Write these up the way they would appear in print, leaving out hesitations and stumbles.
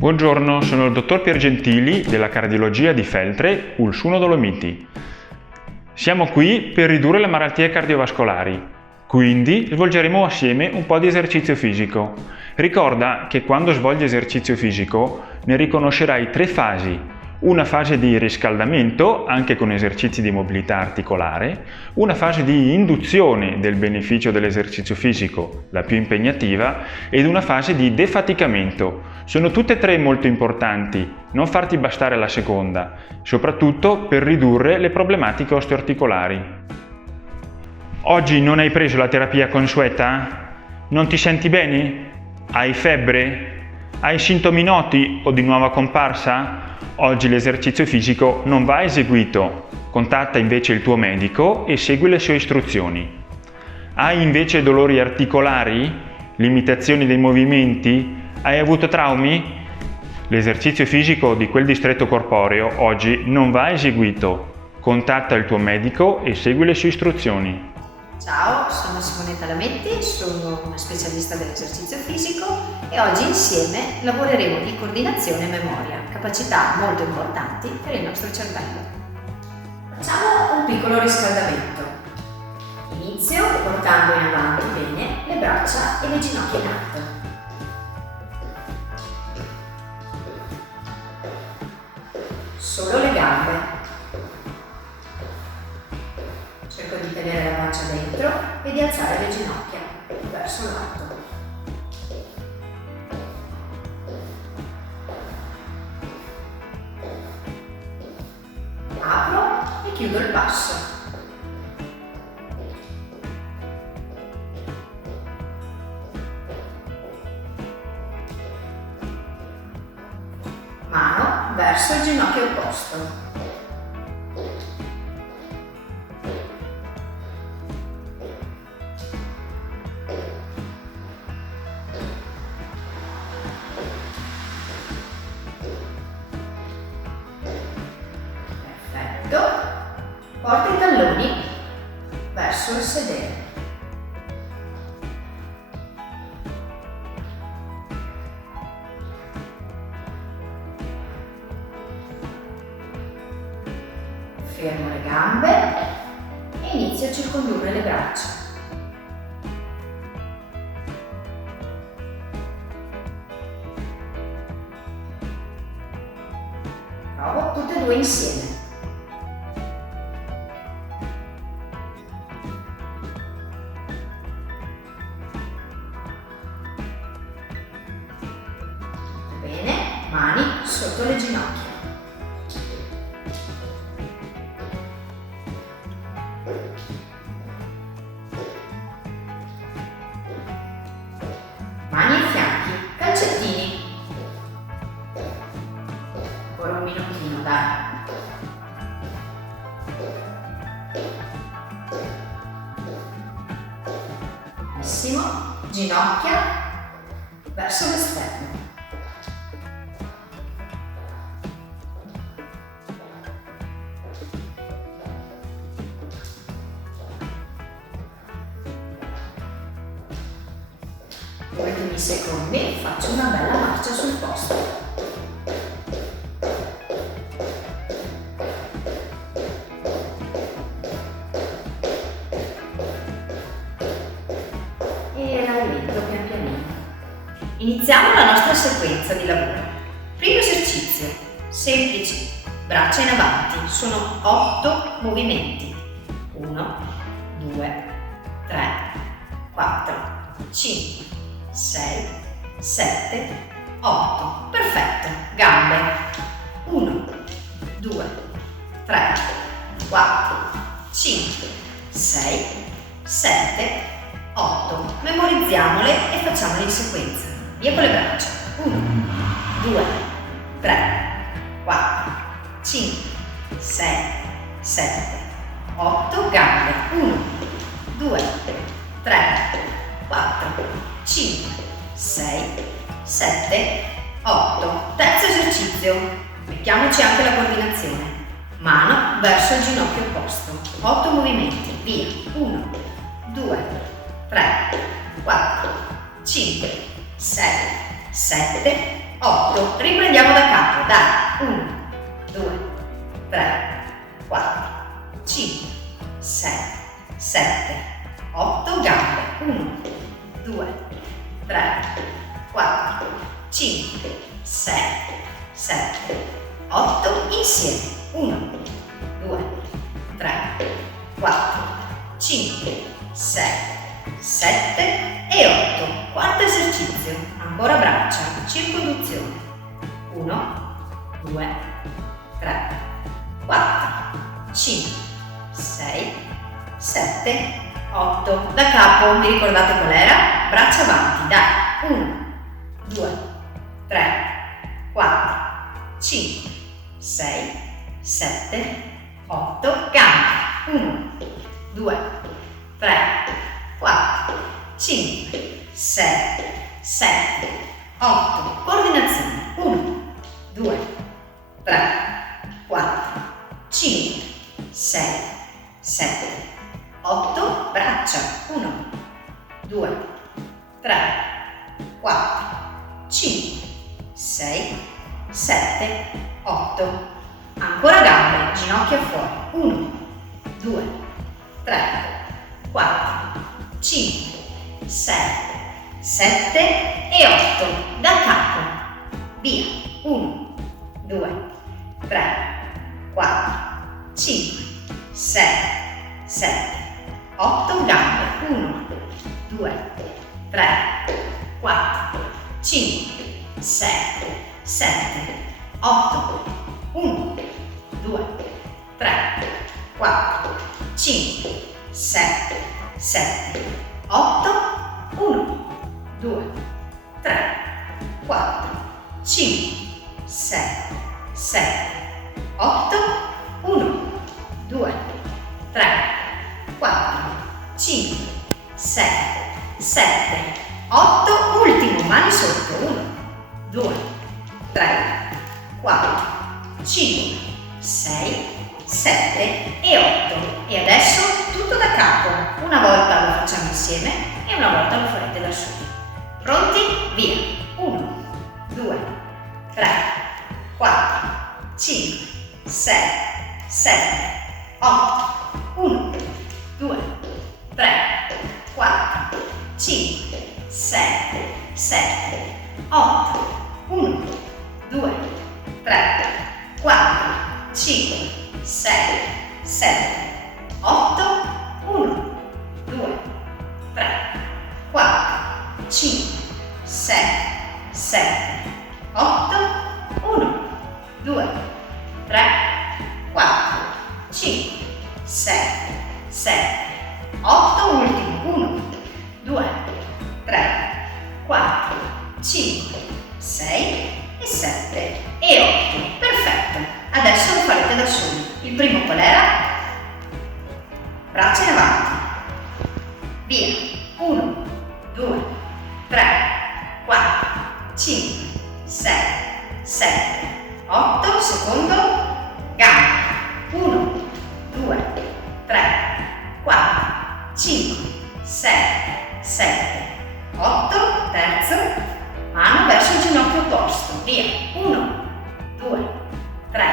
Buongiorno, sono il dottor Piergentili della cardiologia di Feltre, Ulsuno Dolomiti. Siamo qui per ridurre le malattie cardiovascolari, quindi svolgeremo assieme un po' di esercizio fisico. Ricorda che quando svolgi esercizio fisico ne riconoscerai 3 fasi. Una fase di riscaldamento, anche con esercizi di mobilità articolare, una fase di induzione del beneficio dell'esercizio fisico, la più impegnativa, ed una fase di defaticamento. Sono tutte e 3 molto importanti, non farti bastare la seconda, soprattutto per ridurre le problematiche osteoarticolari. Oggi non hai preso la terapia consueta? Non ti senti bene? Hai febbre? Hai sintomi noti o di nuova comparsa? Oggi l'esercizio fisico non va eseguito, contatta invece il tuo medico e segui le sue istruzioni. Hai invece dolori articolari? Limitazioni dei movimenti? Hai avuto traumi? L'esercizio fisico di quel distretto corporeo oggi non va eseguito, contatta il tuo medico e segui le sue istruzioni. Ciao, sono Simonetta Lametti, sono una specialista dell'esercizio fisico e oggi insieme lavoreremo di coordinazione e memoria, capacità molto importanti per il nostro cervello. Facciamo un piccolo riscaldamento. Inizio portando in avanti bene le braccia e le ginocchia in alto. Solo le gambe. Cerco di tenere la pancia dentro e di alzare le ginocchia verso l'alto. Apro e chiudo il passo. Mano verso il ginocchio opposto. Porta i talloni verso il sedere. Fermo le gambe e inizio a circondurre le braccia. Provo tutte e 2 insieme. Mani sotto le ginocchia. Mani ai fianchi, calcettini. Ancora un minutino, dai. Benissimo. Ginocchia verso l'esterno. Ultimi secondi, faccio una bella marcia sul posto. E rallento pian pianino. Iniziamo la nostra sequenza di lavoro. Primo esercizio, semplice, braccia in avanti, sono 8 movimenti. 1, 2, 3, 4, 5. 6, 7, 8. Perfetto. Gambe. 1, 2, 3, 4, 5, 6, 7, 8. Memorizziamole e facciamole in sequenza. Via con le braccia. 1, 2, 3, 4, 5, 6, 7, 8. Gambe. 1, 2, 3, 4, 5, 6, 7, 8. Terzo esercizio. Mettiamoci anche la coordinazione. Mano verso il ginocchio opposto. 8 movimenti. Via. 1, 2, 3, 4, 5, 6, 7, 8. Riprendiamo da capo, dai. 1, 2, 3, 4, 5, 6, 7, 8. Gambe. 1, 2, 3, 4, 5, 6, 7, 8. Insieme. 1, 2, 3, 4, 5, 6, 7 e 8. Quarto esercizio. Ancora braccia. Circonduzione. 1, 2, 3, 4, 5, 6, 7, 8. Da capo, vi ricordate qual era? Braccia avanti, dai. 1, 2, 3, 4, 5, 6, 7, 8. Gambe. 1, 2, 3, 4, 5, 6, 7, 8. Coordinazione. 1, 2, 3, 4, 5, 6, 7, 8. Braccia. 1, 2, 3, 4, 5, 6, 7, 8. Ancora gambe, ginocchia fuori. 1, 2, 3, 4, 5, 6, 7 e 8. Da capo. Via. 1, 2, 3, 4, 5, 6, 7, 8. Gambe. 1, 2, 3, 4, 5, 6, 7, 8. 1, 2, 3, 4, 5, 6, 7, 8. 1, 2, 3, 4, 5, 6, 7, 8. 1, 2, 3, 4, 5, 6, 7, 8. Ultimo, mani sotto. 1, 2, 3, 4, 5, 6, 7 e 8. E adesso tutto da capo. Una volta lo facciamo insieme e una volta lo farete da soli. Pronti? Via! 1, 2, 3, 4, 5, 6, 7, 8. 1, 2, 3, 4, 5, 6, 7, 8. 1, 2, 3, 4, 5, 6, 7, 8. 1, 2, 3, 4, 5, 6, 7, 8. 1, 2, 3, 4, 5, 6, 7, 8. Ultimo. 1, 2, 3, 4, 5, 6 e 7 e 8. Perfetto. Adesso lo farete da soli. Il primo qual era? Braccia in avanti. Via. 1, 2, 3, 4, 5, 6, 7, 8. Secondo. Gambe. 1, 2, 3, 4, 5, 6, 7, 8. Terzo. Mano verso il ginocchio opposto. Via. 1, 2, 3,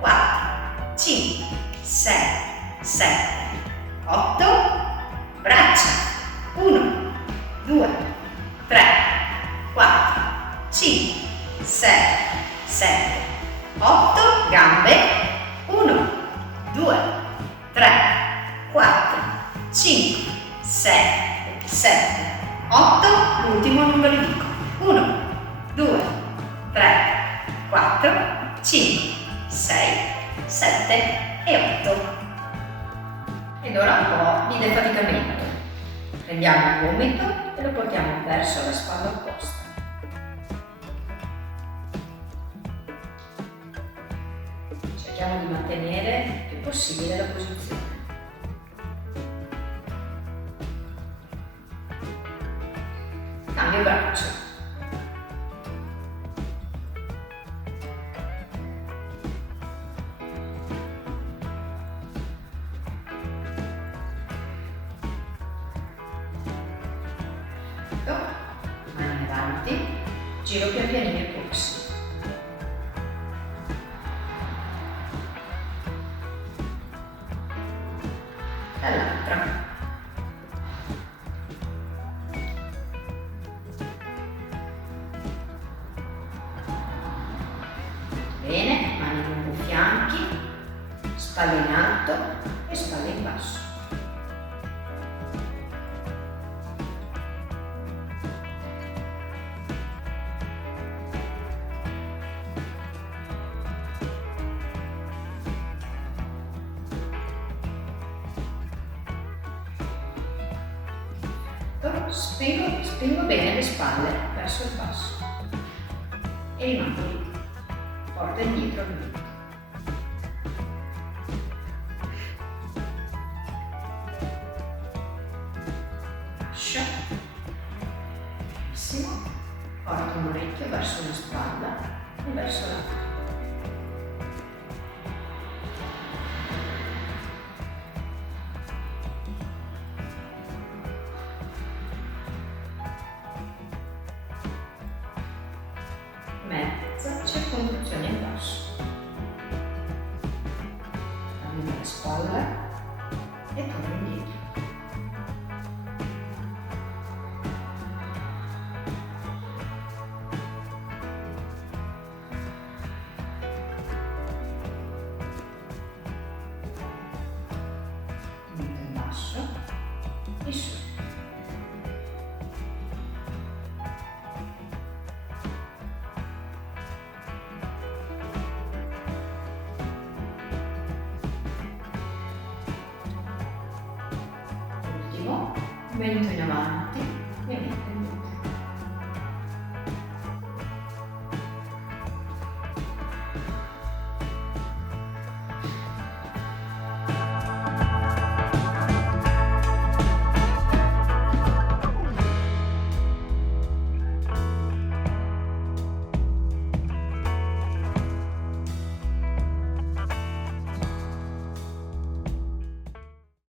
4, 5, 6, 7, 8. Braccia. 1, 2, 3, 4, 5, 6, 7, 8. Gambe. 1, 2, 3, 4, 5, 6, 7, 8. L'ultimo non ve lo dico. 1, 2, 3, 4, 5, 6, 7 e 8. Ed ora un po' di defaticamento. Prendiamo il gomito e lo portiamo verso la spalla opposta. Cerchiamo di mantenere il più possibile la posizione. Cambio braccio. Mani avanti, Giro pian pianino i polsi. Dall'altra. Bene, mani lungo i fianchi, spalle in alto e spalle in basso. Spingo bene le spalle verso il basso e rimango lì. Porta indietro il mento. Lascia. Benissimo. Porta un orecchio verso una spalla e verso l'altra. Mezza circonduzione in basso. Dammi la spalla e torno indietro. Mento in basso e su. Mento in avanti